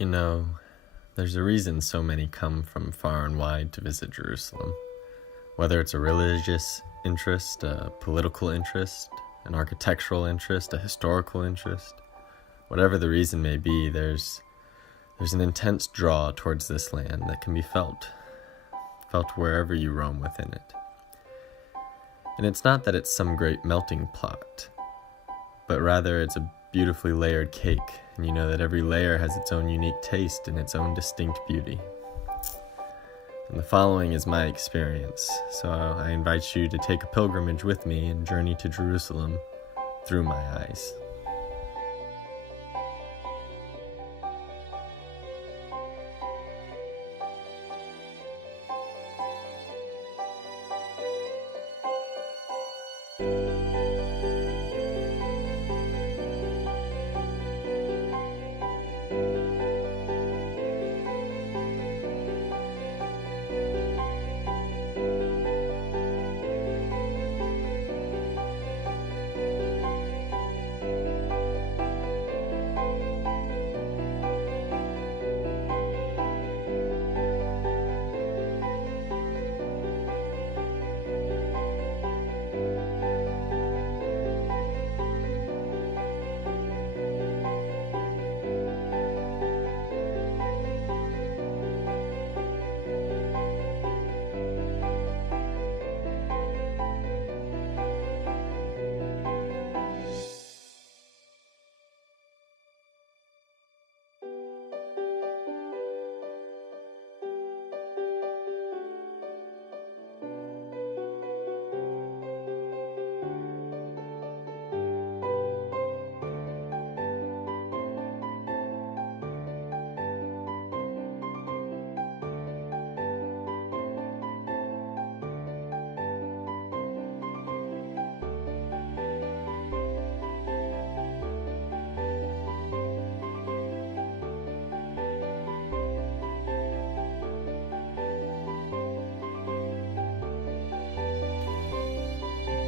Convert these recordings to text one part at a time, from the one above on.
You know, there's a reason so many come from far and wide to visit Jerusalem. Whether it's a religious interest, a political interest, an architectural interest, a historical interest, whatever the reason may be, there's an intense draw towards this land that can be felt wherever you roam within it. And it's not that it's some great melting pot, but rather it's a beautifully layered cake, and you know that every layer has its own unique taste and its own distinct beauty. And the following is my experience, so I invite you to take a pilgrimage with me and journey to Jerusalem through my eyes.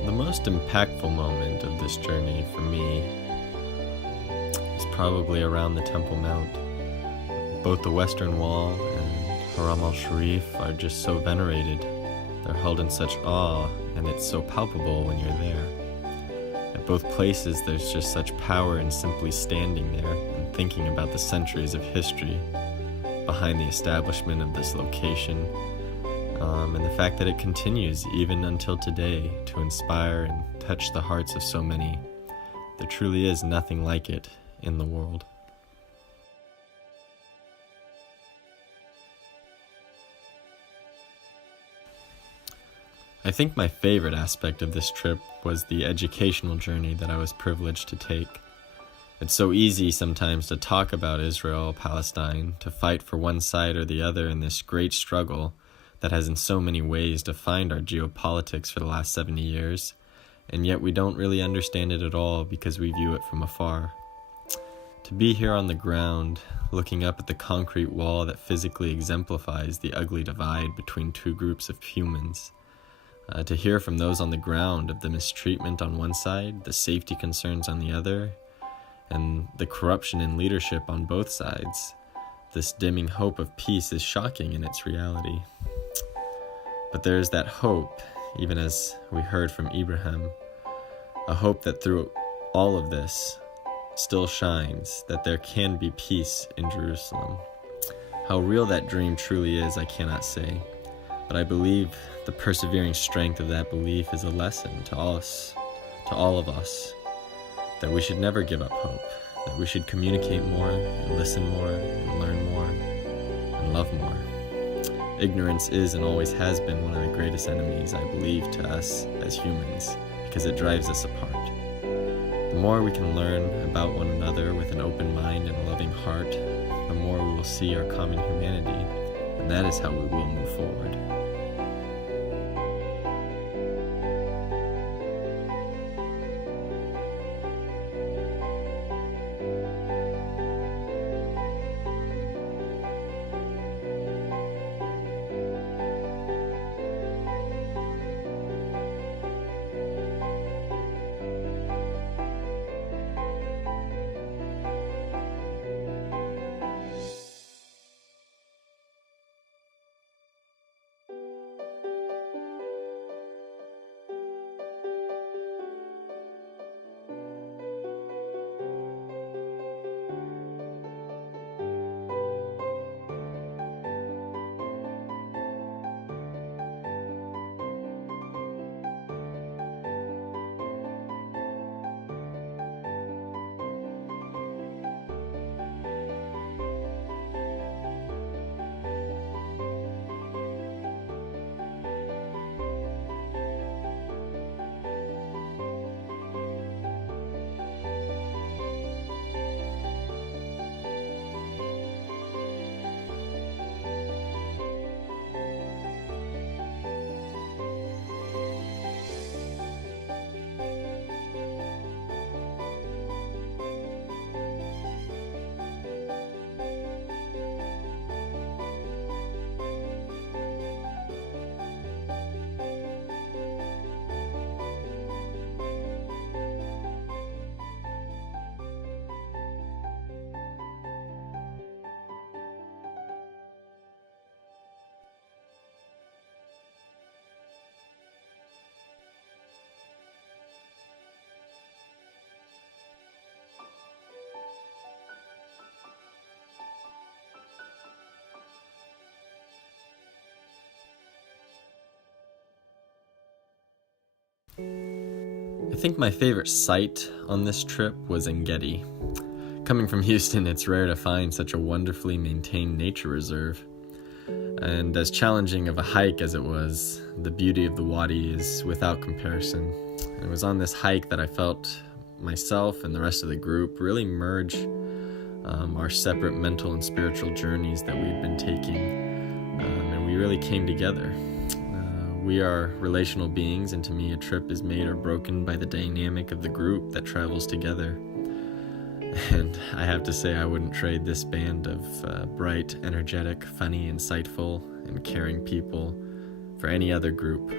The most impactful moment of this journey for me is probably around the Temple Mount. Both the Western Wall and Haram al-Sharif are just so venerated. They're held in such awe, and it's so palpable when you're there. At both places, there's just such power in simply standing there and thinking about the centuries of history behind the establishment of this location. And the fact that it continues even until today to inspire and touch the hearts of so many. There truly is nothing like it in the world. I think my favorite aspect of this trip was the educational journey that I was privileged to take. It's so easy sometimes to talk about Israel, Palestine, to fight for one side or the other in this great struggle that has in so many ways defined our geopolitics for the last 70 years, and yet we don't really understand it at all because we view it from afar. To be here on the ground, looking up at the concrete wall that physically exemplifies the ugly divide between two groups of humans, to hear from those on the ground of the mistreatment on one side, the safety concerns on the other, and the corruption in leadership on both sides, this dimming hope of peace is shocking in its reality. But there is that hope, even as we heard from Abraham, a hope that through all of this still shines, that there can be peace in Jerusalem. How real that dream truly is, I cannot say, but I believe the persevering strength of that belief is a lesson to us, to all of us, that we should never give up hope, that we should communicate more and listen more and learn more and love more. Ignorance is and always has been one of the greatest enemies, I believe, to us as humans, because it drives us apart. The more we can learn about one another with an open mind and a loving heart, the more we will see our common humanity, and that is how we will move forward. think my favorite sight on this trip was Engedi. Coming from Houston, it's rare to find such a wonderfully maintained nature reserve. And as challenging of a hike as it was, the beauty of the Wadi is without comparison. And it was on this hike that I felt myself and the rest of the group really merge our separate mental and spiritual journeys that we'd been taking, and we really came together. We are relational beings, and to me a trip is made or broken by the dynamic of the group that travels together. And I have to say, I wouldn't trade this band of bright, energetic, funny, insightful, and caring people for any other group.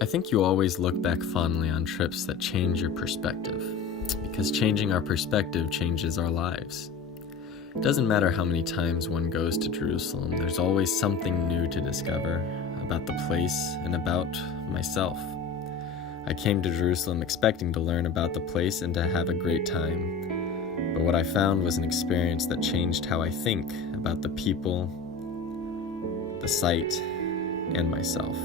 I think you always look back fondly on trips that change your perspective, because changing our perspective changes our lives. It doesn't matter how many times one goes to Jerusalem, there's always something new to discover about the place and about myself. I came to Jerusalem expecting to learn about the place and to have a great time, but what I found was an experience that changed how I think about the people, the site, and myself.